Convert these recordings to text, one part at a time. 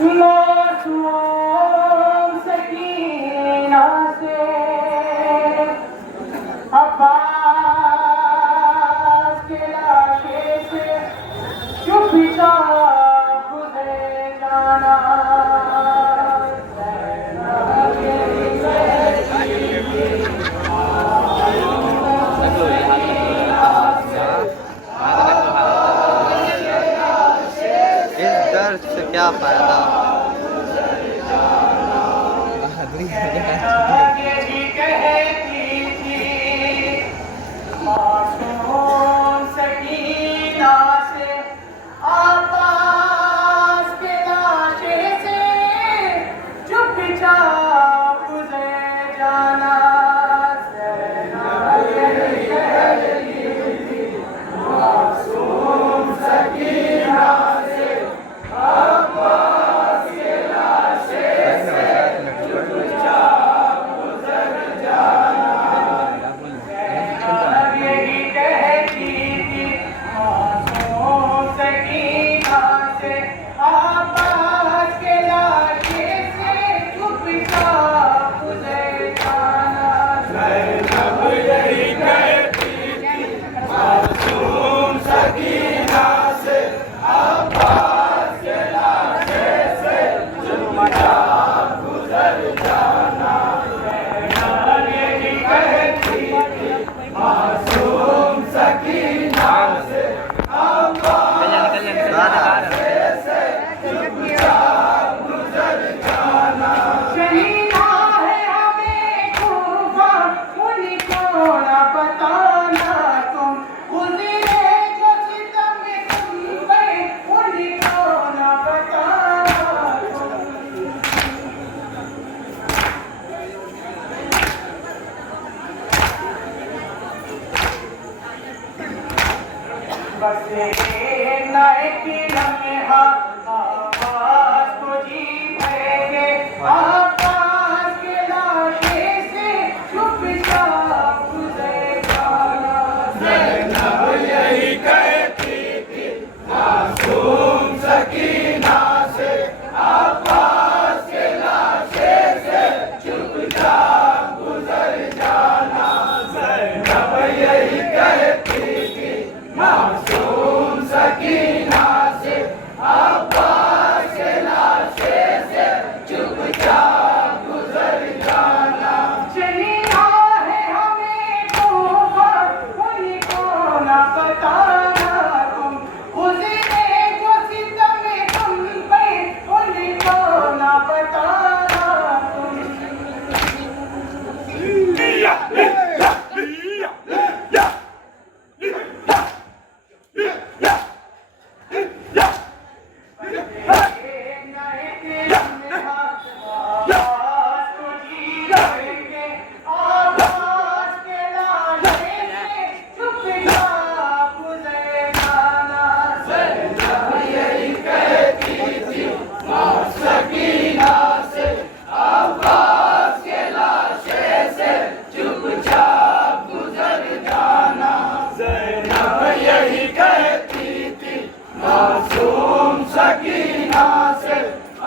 मासूम सकीना से अब्बास के लाशे से चुपचाप गुजर जाना। से क्या फायदा। यही कहती थी मासूम सकीना से अब्बास के लाशे से चुपचाप गुजर जाना। यही कहती थी मासूम सकीना से अब्बास के लाशे से चुपचाप गुजर जाना। यही कहती थी मासूम सकीना से अब्बास के लाशे से चुपचाप गुजर जाना। ज़ैनब यही कहती थी मासूम सकीना से अब्बास के लाशे से चुपचाप गुजर जाना। ज़ैनब यही कहती थी मासूम सकीना से अब्बास के लाशे से चुपचाप गुजर जाना। शहीदा है हमें खूबा उनको न बताना तुम गुजरे जो सितम में तुम पे उनको न बताना तुम। बस एक लम्हा आवाज़ को जी भरेंगे आवाज़ के लाशे से चुपचाप गुजर जाना। ज़ैनब यही कहती थी मासूम सकीना से अब्बास के लाशे से चुपचाप गुजर जाना। ज़ैनब यही कहती थी मासूम सकीना से अब्बास के लाशे से चुपचाप गुजर जाना। शहीदा है हमें तौबा उनको न बताना तुम गुजरे जो सितम में तुम पे उनको न बताना तुम। मासूम सकीना से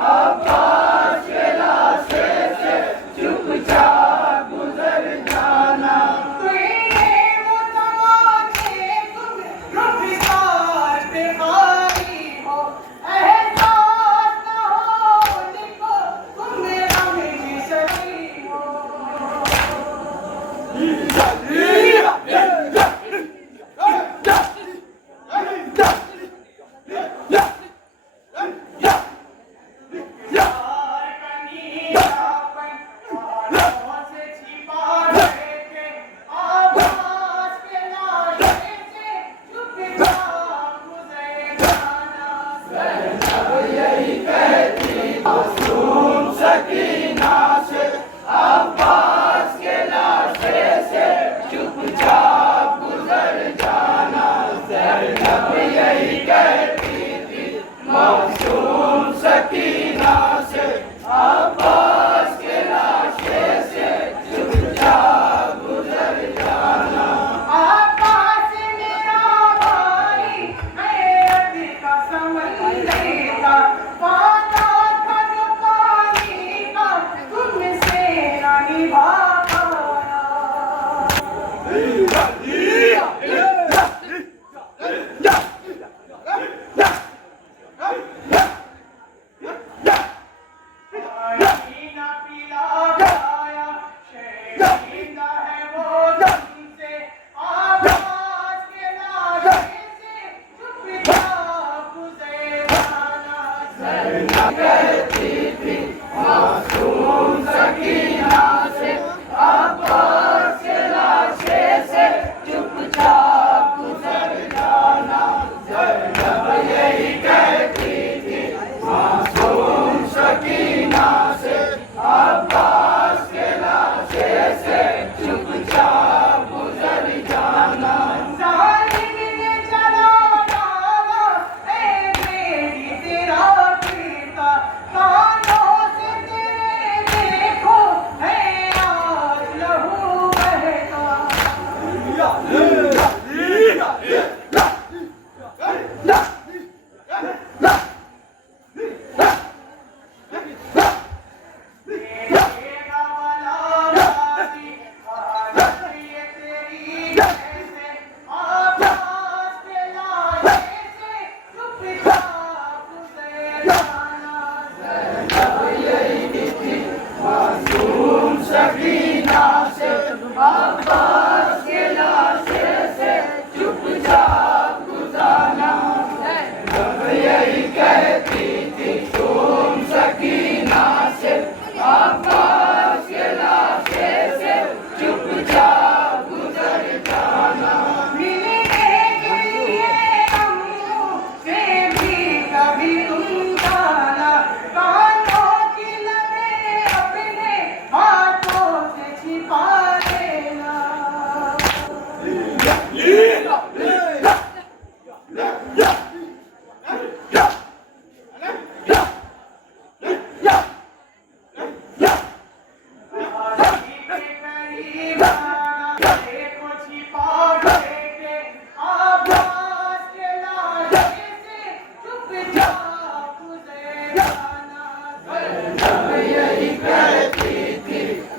अब्बास के लाशे से चुपचाप गुजर जाना। वो तमाचे तुम रुखसार पे खाली हो एहसास न हो उनको तुम मेरा मेरी सही हो। Yeah! कहती थी मासूम सकीना से अब्बास के लाशे से चुपचाप गुजर जाना। जब यही कहती थी मासूम सकीना से अब्बास के लाशे से चुपचाप गुजर जाना। सकीना से अब्बास के लाशे से चुपचाप गुजारना। जब यही कहती थी तुम सकीना से अब्बास के लाशे से चुपचाप गुजर जाना। मिलने के लिए हमसे भी कभी तुम जाना। कानों की लबें अपने हाथों से छिपा लेना।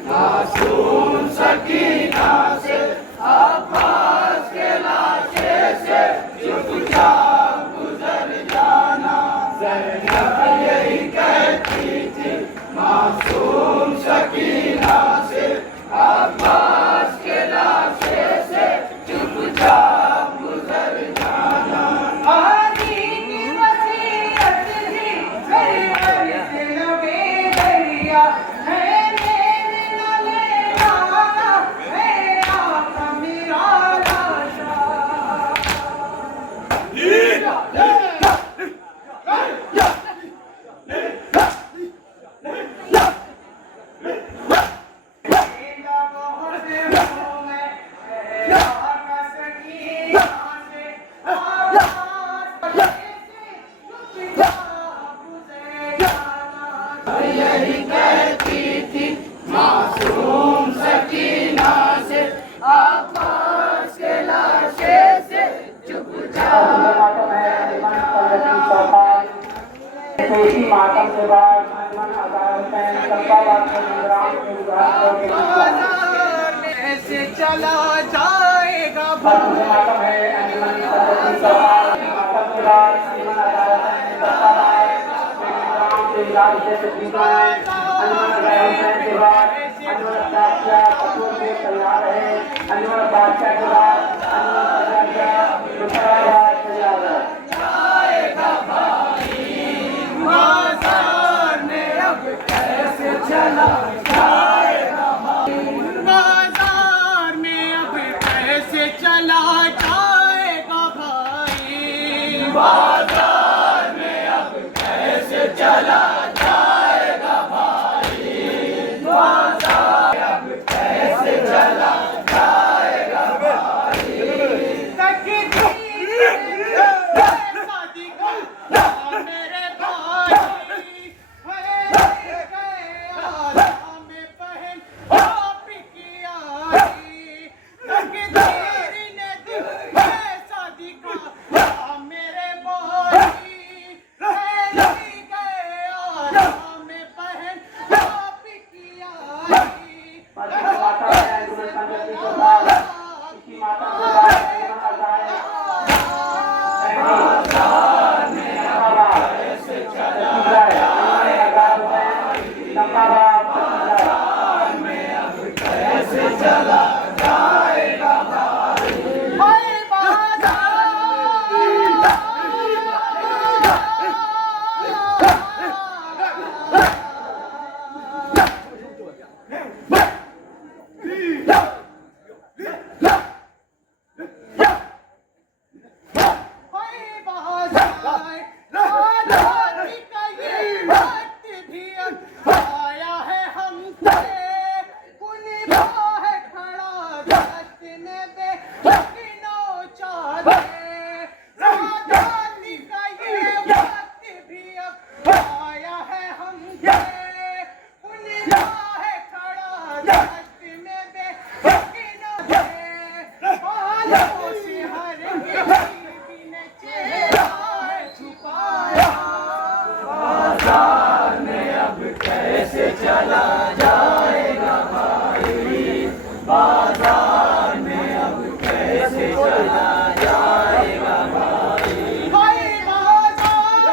मासूम सकीना से अब्बास के लाशे से चुपचाप गुजर जाना। ज़ैनब यही कहती थी मासूम सकीना से अब्बास के लाशे से चुपचाप गुजर जाना। आदि की वसीयत थी सरवर से लबे दरिया यही कहती थी मासूम सकीना से अब्बास के लाशे से चुपचाप। मातम के बाद अनमन अदालत ऐसे चला जाएगा मातम है अनमन मातम के बाद अनमन तैयार है। अनवर बादशाह के बाद बाजार में अब कैसे चला जाएगा। बाजार में अब कैसे चला जाएगा भाई। बाजार में अब कैसे चला जाएगा भाई। बाजार अब कैसे चला जाएगा भाई। तकदीर चला जाएगा भाई, बाजार में अब कैसे चला जाएगा भाई। भाई बाजार